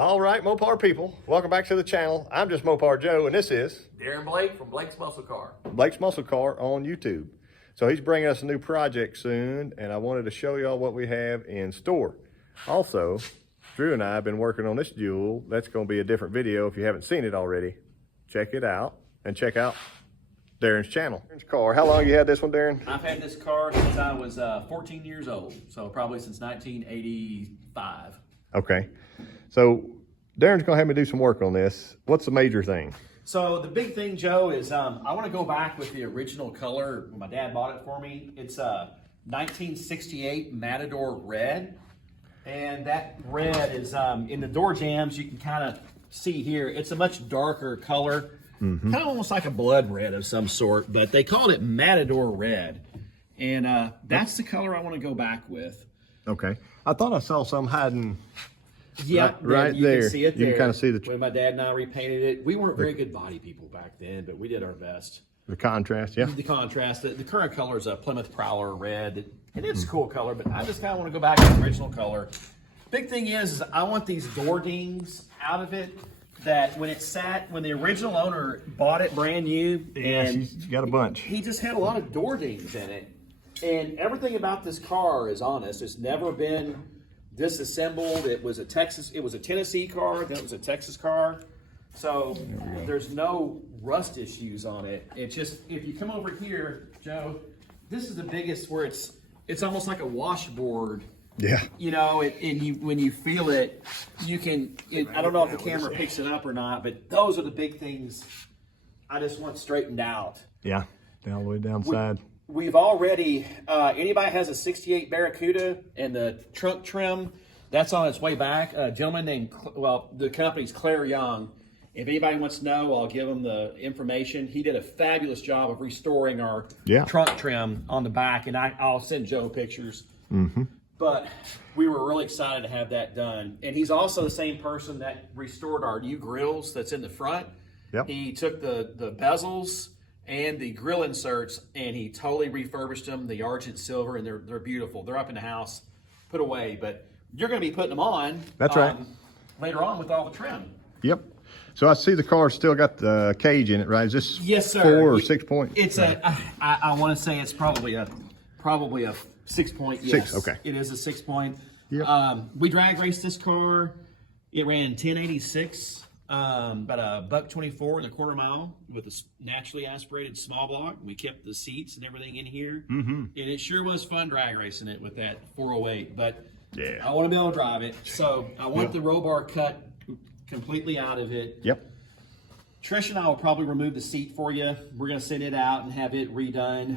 All right, Mopar people, welcome back to the channel. I'm just Mopar Joe, and this is Darren Blake from Blake's Muscle Car. Blake's Muscle Car on YouTube. So he's bringing us a new project soon, and I wanted to show y'all what we have in store. Also, Drew and I have been working on this jewel. That's going to be a different video if you haven't seen it already. Check it out, and check out Darren's channel. Darren's car. How long you had this one, Darren? I've had this car since I was 14 years old, so probably since 1985. Okay. So Darren's going to have me do some work on this. What's the major thing? So the big thing, Joe, is I want to go back with the original color when my dad bought it for me. It's a 1968 Matador Red. And that red is in the door jambs. You can kind of see here, it's a much darker color. Kind of almost like a blood red of some sort, but they called it Matador Red. And that's the color I want to go back with. Okay. I thought I saw some hiding. Yeah, right you there. Can see it there. You can kind of see the when my dad and I repainted it. We weren't very good body people back then, but we did our best. The contrast, yeah. The contrast. The current color is a Plymouth Prowler Red, and it's a cool color, but I just kind of want to go back to the original color. Big thing is I want these door dings out of it. That when it sat, when the original owner bought it brand new, and she's got a bunch. He just had a lot of door dings in it, and everything about this car is honest. It's never been disassembled. It was a Tennessee car, then it was a Texas car. So there's no rust issues on it. It's just, if you come over here, Joe, this is the biggest where it's almost like a washboard. Yeah. You know, when you feel it, you can, I don't know if the camera picks it up or not, but those are the big things I just want straightened out. Yeah, all the way down side. We've already, anybody has a 68 Barracuda and the trunk trim, that's on its way back. A gentleman named, the company's Claire Young. If anybody wants to know, I'll give them the information. He did a fabulous job of restoring our trunk trim on the back, and I'll send Joe pictures. But we were really excited to have that done. And he's also the same person that restored our new grills that's in the front. Yep. He took the bezels and the grill inserts, and he totally refurbished them, the Argent Silver, and they're beautiful. They're up in the house, put away, but you're going to be putting them on. That's right. Later on with all the trim. Yep. So I see the car's still got the cage in it, right? Is this yes, sir. 4 or 6 point? It's I want to say it's probably a 6 point. Yes. 6, okay. It is a 6 point. Yep. We drag raced this car. It ran 1086, about $1.24 in a quarter mile with a naturally aspirated small block. We kept the seats and everything in here. And it sure was fun drag racing it with that 408, but yeah, I want to be able to drive it. So I want the roll bar cut completely out of it. Yep. Trish and I will probably remove the seat for you. We're going to send it out and have it redone.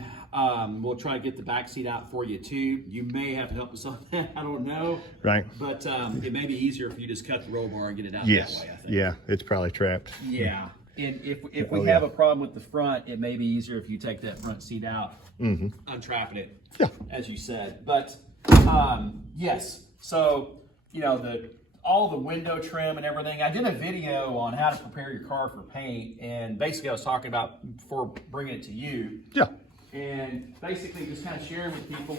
We'll try to get the back seat out for you too. You may have to help us on that. I don't know. Right. But it may be easier if you just cut the roll bar and get it out that way, I think. Yeah, it's probably trapped. Yeah. And if we have a problem with the front, it may be easier if you take that front seat out, untrapping it, as you said. But yes, so, you know, all the window trim and everything. I did a video on how to prepare your car for paint, and basically I was talking about before bringing it to you. Yeah. And basically just kind of sharing with people,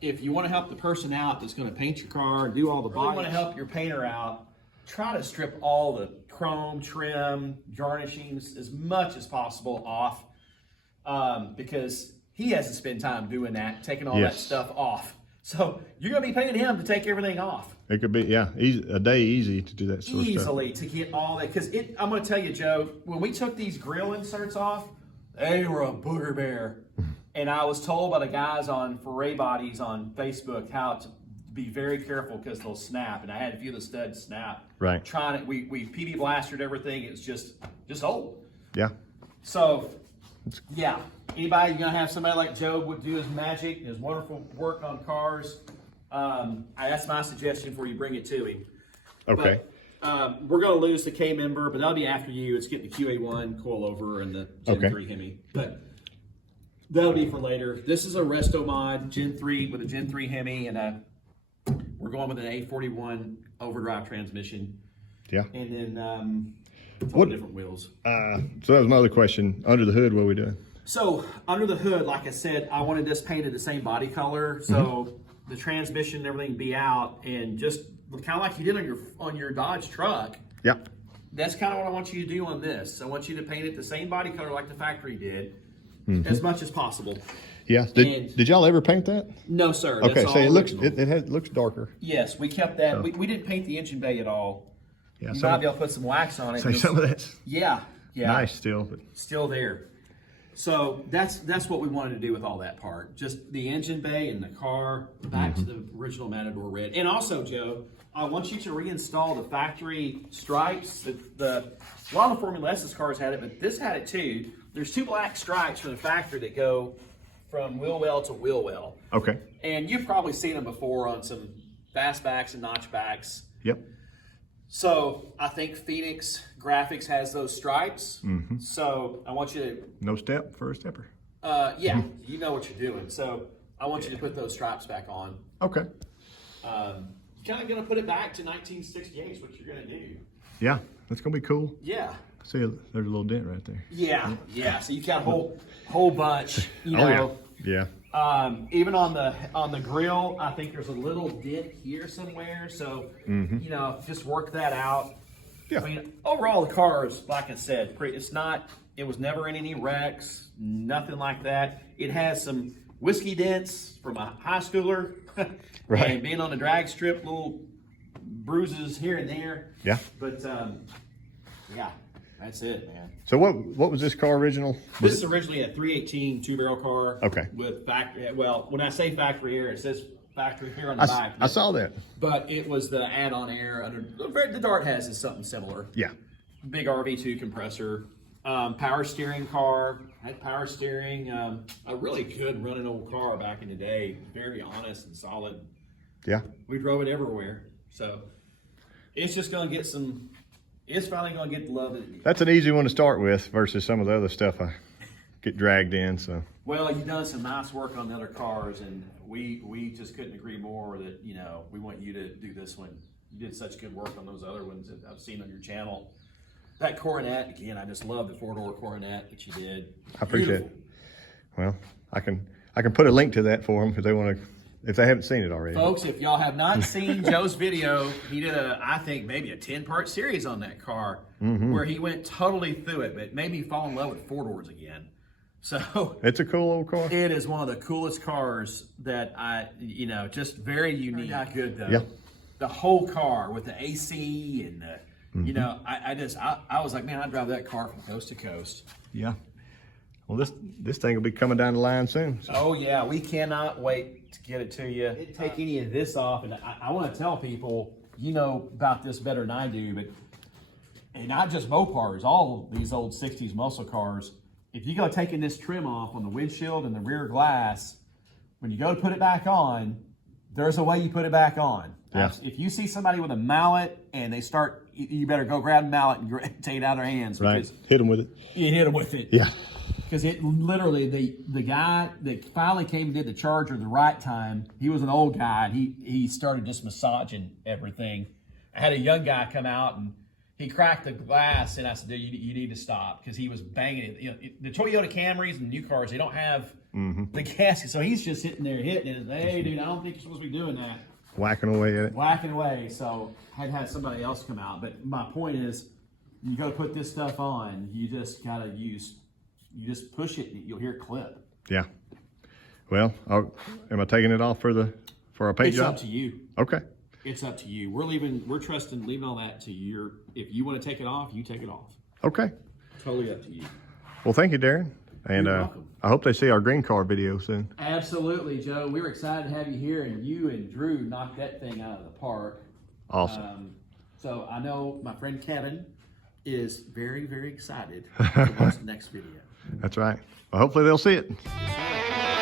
if you want to help the person out that's going to paint your car and do all the body, really want to help your painter out, try to strip all the chrome, trim, garnishings as much as possible off, because he has to spend time doing that, taking all that stuff off. So you're going to be paying him to take everything off. It could be, a day easy to do that sort of stuff. Easily to get all that, because I'm going to tell you, Joe, when we took these grill inserts off, they were a booger bear. And I was told by the guys for Ray Bodies on Facebook how to be very careful because they'll snap. And I had a few of the studs snap. Right. Trying it, we PB blastered everything. It's just old. Yeah. So, yeah. Anybody, you're going to have somebody like Joe would do his magic, his wonderful work on cars. That's my suggestion for you. Bring it to him. Okay. But, we're going to lose the K member, but that'll be after you. It's getting the QA1 coilover and the Gen 3 Hemi. But that'll be for later. This is a Resto Mod Gen 3 with a Gen 3 Hemi, and we're going with an A41 overdrive transmission. Yeah. And then different wheels. So that was my other question. Under the hood, what are we doing? So under the hood, like I said, I wanted this painted the same body color. So the transmission and everything be out, and just kind of like you did on your Dodge truck. Yep. That's kind of what I want you to do on this. I want you to paint it the same body color like the factory did, as much as possible. Yeah. Did y'all ever paint that? No, sir. Okay, That's so all it looks original. looks darker. Yes, we kept that. We didn't paint the engine bay at all. Yeah. You might be able to put some wax on it. So some of that's Yeah. nice still. But Still there. So that's what we wanted to do with all that part. Just the engine bay and the car back to the original Matador red. And also, Joe, I want you to reinstall the factory stripes. A lot of the Formula S's cars had it, but this had it too. There's 2 black stripes from the factory that go from wheel well to wheel well. okay. And you've probably seen them before on some fastbacks and notchbacks. Yep. So I think Phoenix Graphics has those stripes. So I want you to, No step for a stepper. yeah, you know what you're doing. So I want you to put those stripes back on. Okay. Kind of going to put it back to 1968 is what you're going to do. Yeah, that's gonna be cool. Yeah. See, there's a little dent right there. Yeah. So you've got a whole bunch, you know. Yeah. Yeah. Even on the grill, I think there's a little dent here somewhere. So, you know, just work that out. Yeah. I mean, overall, the car is, like I said, it was never in any wrecks, nothing like that. It has some whiskey dents from a high schooler. Right. And being on the drag strip, little bruises here and there. Yeah. But, yeah, that's it, man. So what was this car original? This is originally a 318 2-barrel car. Okay. With factory, well, when I say factory air, it says factory here on the back. I saw that. But it was the add-on air under the Dart has is something similar. Yeah. Big RV2 compressor, power steering car, had power steering, a really good running old car back in the day, very honest and solid. Yeah. We drove it everywhere, so it's just gonna get it's finally gonna get the love that it needs. That's an easy one to start with versus some of the other stuff I get dragged in. So. Well, you've done some nice work on the other cars, and we just couldn't agree more that, you know, we want you to do this one. You did such good work on those other ones that I've seen on your channel. That Coronet, again, I just love the 4-door Coronet that you did. I appreciate it. Well, I can put a link to that for them if they want to, if they haven't seen it already. Folks, if y'all have not seen Joe's video, he did I think maybe a 10-part series on that car where he went totally through it, but made me fall in love with 4-doors again. So It's a cool old car. it is one of the coolest cars that you know, just very unique. Not good though. Yeah. The whole car with the AC and the, you know, I was like, man, I'd drive that car from coast to coast. Yeah. Well, this thing will be coming down the line soon. So. Oh yeah, we cannot wait to get it to you. Didn't take any of this off, and I want to tell people, you know about this better than I do, but and not just Mopars, all these old 60s muscle cars. If you go taking this trim off on the windshield and the rear glass, when you go to put it back on, there's a way you put it back on. Yeah. If you see somebody with a mallet and they start, you better go grab the mallet and take it out of their hands. Right. Because Hit them with it. you hit them with it. Yeah. Because it literally, the guy that finally came and did the Charger the right time, he was an old guy, and he started just massaging everything. I had a young guy come out, and he cracked the glass, and I said, dude, you need to stop, because he was banging it. You know, the Toyota Camrys and new cars, they don't have the gasket, so he's just sitting there hitting it. Hey, dude, I don't think you're supposed to be doing that. Whacking away at it. Whacking away, so I had somebody else come out. But my point is, you go to put this stuff on, you just got to you just push it, and you'll hear it clip. Yeah. Well, am I taking it off for our paint job? It's up to you. Okay. It's up to you. We're leaving all that to you. If you want to take it off, you take it off. Okay. Totally up to you. Well, thank you, Darren. And You're welcome. I hope they see our green car video soon. Absolutely, Joe. We were excited to have you here, and you and Drew knocked that thing out of the park. Awesome. So I know my friend Kevin is very, very excited to watch the next video. That's right. Well, hopefully they'll see it. Yes, sir.